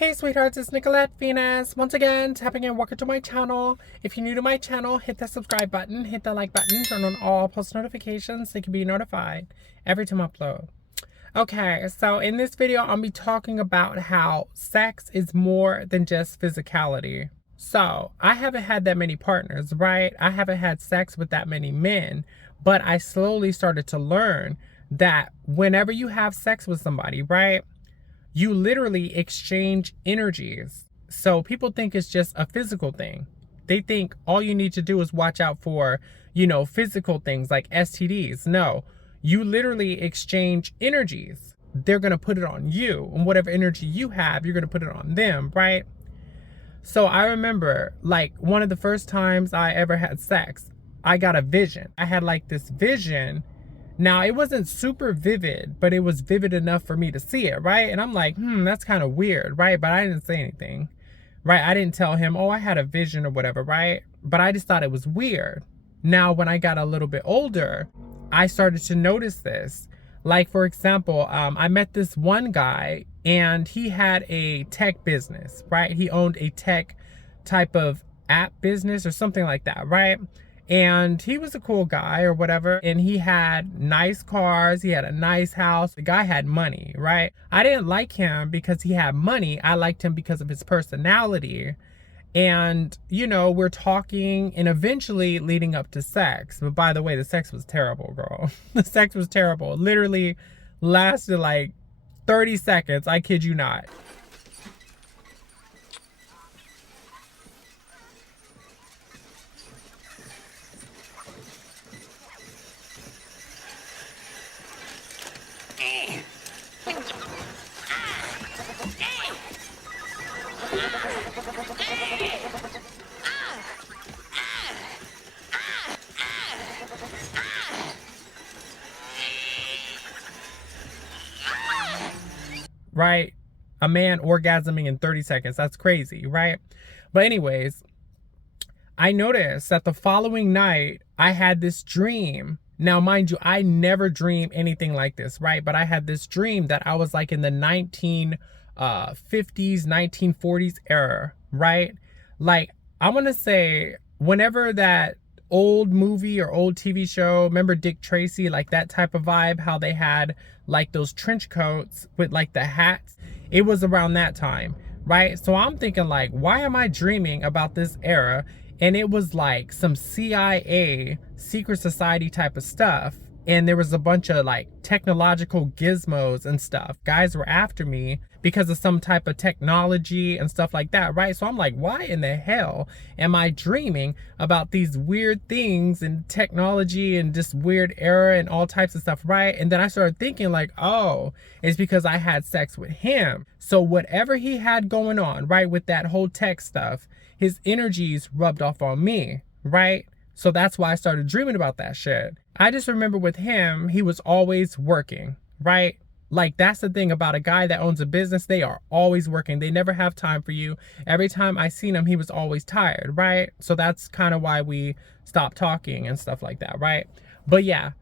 Hey sweethearts, it's Nicolette Venus. Once again, tapping in, welcome to my channel. If you're new to my channel, hit that subscribe button, hit that like button, turn on all post notifications so you can be notified every time I upload. Okay, so in this video, I'll be talking about how sex is more than just physicality. So, I haven't had that many partners, right? I haven't had sex with that many men, but I slowly started to learn that whenever you have sex with somebody, right? You literally exchange energies. So people think it's just a physical thing. They think all you need to do is watch out for, physical things like STDs. No, you literally exchange energies. They're going to put it on you, and whatever energy you have, you're going to put it on them, right? So I remember like one of the first times I ever had sex, I got a vision. I had like this vision. Now, it wasn't super vivid, but it was vivid enough for me to see it, right? And I'm like, that's kind of weird, right? But I didn't say anything, right? I didn't tell him, oh, I had a vision or whatever, right? But I just thought it was weird. Now, when I got a little bit older, I started to notice this. Like, for example, I met this one guy and he had a tech business, right? He owned a tech type of app business or something like that, right? And he was a cool guy or whatever. And he had nice cars. He had a nice house. The guy had money, right? I didn't like him because he had money. I liked him because of his personality. And, we're talking and eventually leading up to sex. But by the way, the sex was terrible, girl. The sex was terrible. It literally lasted like 30 seconds. I kid you not. Right? A man orgasming in 30 seconds. That's crazy, right? But anyways, I noticed that the following night I had this dream. Now, mind you, I never dream anything like this, right? But I had this dream that I was like in the 1950s, 1940s era, right? Like, I want to say whenever that old movie or old TV show, remember Dick Tracy, like that type of vibe, how they had like those trench coats with like the hats. It was around that time, right? So I'm thinking like, why am I dreaming about this era? And it was like some CIA, secret society type of stuff. And there was a bunch of like technological gizmos and stuff. Guys were after me because of some type of technology and stuff like that, right? So I'm like, why in the hell am I dreaming about these weird things and technology and this weird era and all types of stuff, right? And then I started thinking like, oh, it's because I had sex with him. So whatever he had going on, right, with that whole tech stuff, his energies rubbed off on me, right? So that's why I started dreaming about that shit. I just remember with him, he was always working, right? Like, that's the thing about a guy that owns a business. They are always working. They never have time for you. Every time I seen him, he was always tired, right? So that's kind of why we stopped talking and stuff like that, right? But yeah,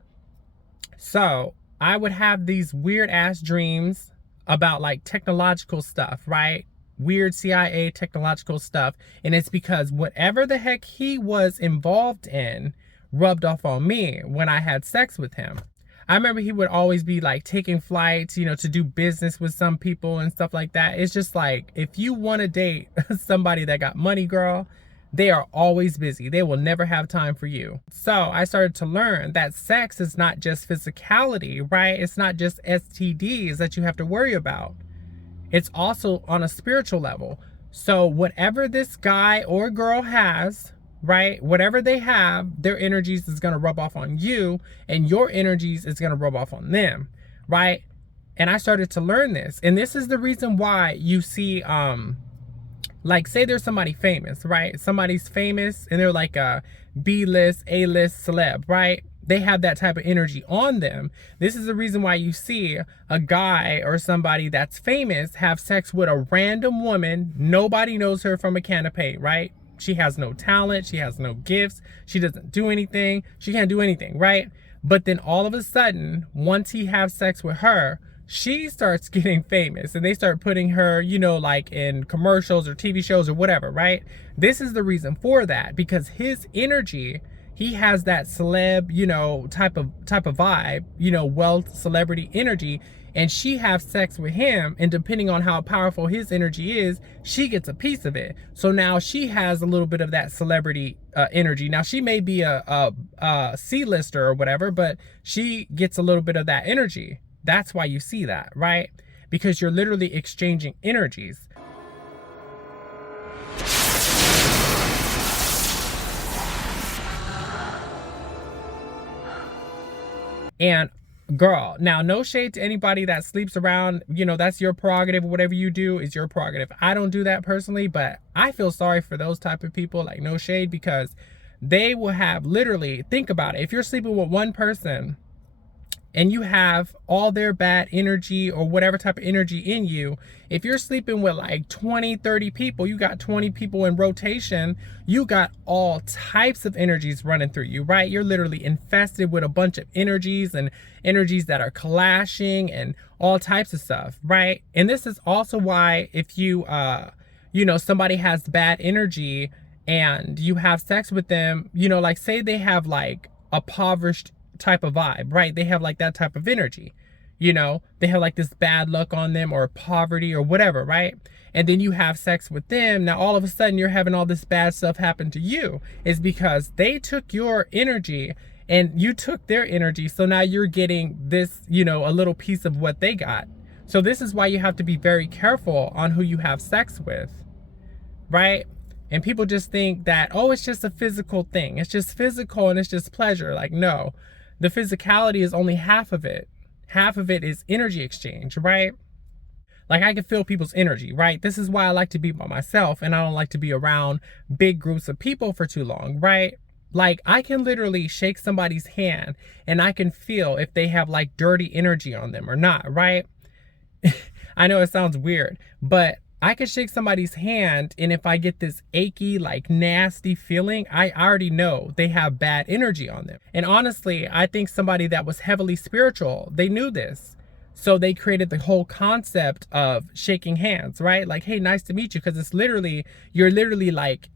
so I would have these weird ass dreams about like technological stuff, right? Weird CIA technological stuff. And it's because whatever the heck he was involved in rubbed off on me when I had sex with him. I remember he would always be like taking flights, to do business with some people and stuff like that. It's just like, if you want to date somebody that got money, girl, they are always busy. They will never have time for you. So I started to learn that sex is not just physicality, right? It's not just STDs that you have to worry about. It's also on a spiritual level. So whatever this guy or girl has, right, whatever they have, their energies is going to rub off on you, and your energies is going to rub off on them, right? And I started to learn this. And this is the reason why you see, like, say there's somebody famous, right? Somebody's famous and they're like a B-list, A-list celeb, right? They have that type of energy on them. This is the reason why you see a guy or somebody that's famous have sex with a random woman. Nobody knows her from a can of paint, right? She has no talent. She has no gifts. She doesn't do anything. She can't do anything, right? But then all of a sudden, once he has sex with her, she starts getting famous and they start putting her, you know, like in commercials or TV shows or whatever, right? This is the reason for that, because his energy, he has that celeb, you know, type of vibe, you know, wealth, celebrity energy, and she has sex with him, and depending on how powerful his energy is, she gets a piece of it. So now she has a little bit of that celebrity energy. Now she may be a C-lister or whatever, but she gets a little bit of that energy. That's why you see that, right? Because you're literally exchanging energies. And girl, now no shade to anybody that sleeps around, you know, that's your prerogative. Whatever you do is your prerogative. I don't do that personally, but I feel sorry for those type of people, like no shade, because they will have literally, think about it, if you're sleeping with one person and you have all their bad energy or whatever type of energy in you, if you're sleeping with like 20, 30 people, you got 20 people in rotation, you got all types of energies running through you, right? You're literally infested with a bunch of energies and energies that are clashing and all types of stuff, right? And this is also why if you, you know, somebody has bad energy and you have sex with them, you know, like say they have like a impoverished type of vibe, right? They have like that type of energy, you know, they have like this bad luck on them or poverty or whatever, right? And then you have sex with them. Now all of a sudden you're having all this bad stuff happen to you. Is because they took your energy and you took their energy. So now you're getting this, you know, a little piece of what they got. So this is why you have to be very careful on who you have sex with, right? And people just think that, oh, it's just a physical thing. It's just physical and it's just pleasure. Like, no. The physicality is only half of it. Half of it is energy exchange, right? Like I can feel people's energy, right? This is why I like to be by myself and I don't like to be around big groups of people for too long, right? Like I can literally shake somebody's hand and I can feel if they have like dirty energy on them or not, right? I know it sounds weird, but I could shake somebody's hand and if I get this achy, like nasty feeling, I already know they have bad energy on them. And honestly, I think somebody that was heavily spiritual, they knew this. So they created the whole concept of shaking hands, right? Like, hey, nice to meet you. Because it's literally, you're literally like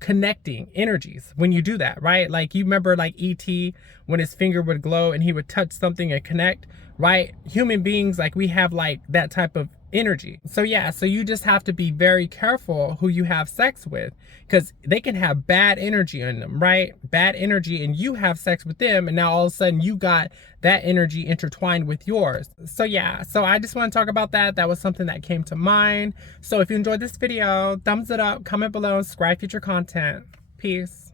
connecting energies when you do that, right? Like you remember like E.T. when his finger would glow and he would touch something and connect, right? Human beings, like we have like that type of energy. So yeah, so you just have to be very careful who you have sex with, because they can have bad energy in them, right? Bad energy, and you have sex with them and now all of a sudden you got that energy intertwined with yours. So yeah, so I just want to talk about that. That was something that came to mind. So if you enjoyed this video, thumbs it up, comment below, and subscribe for future content. Peace.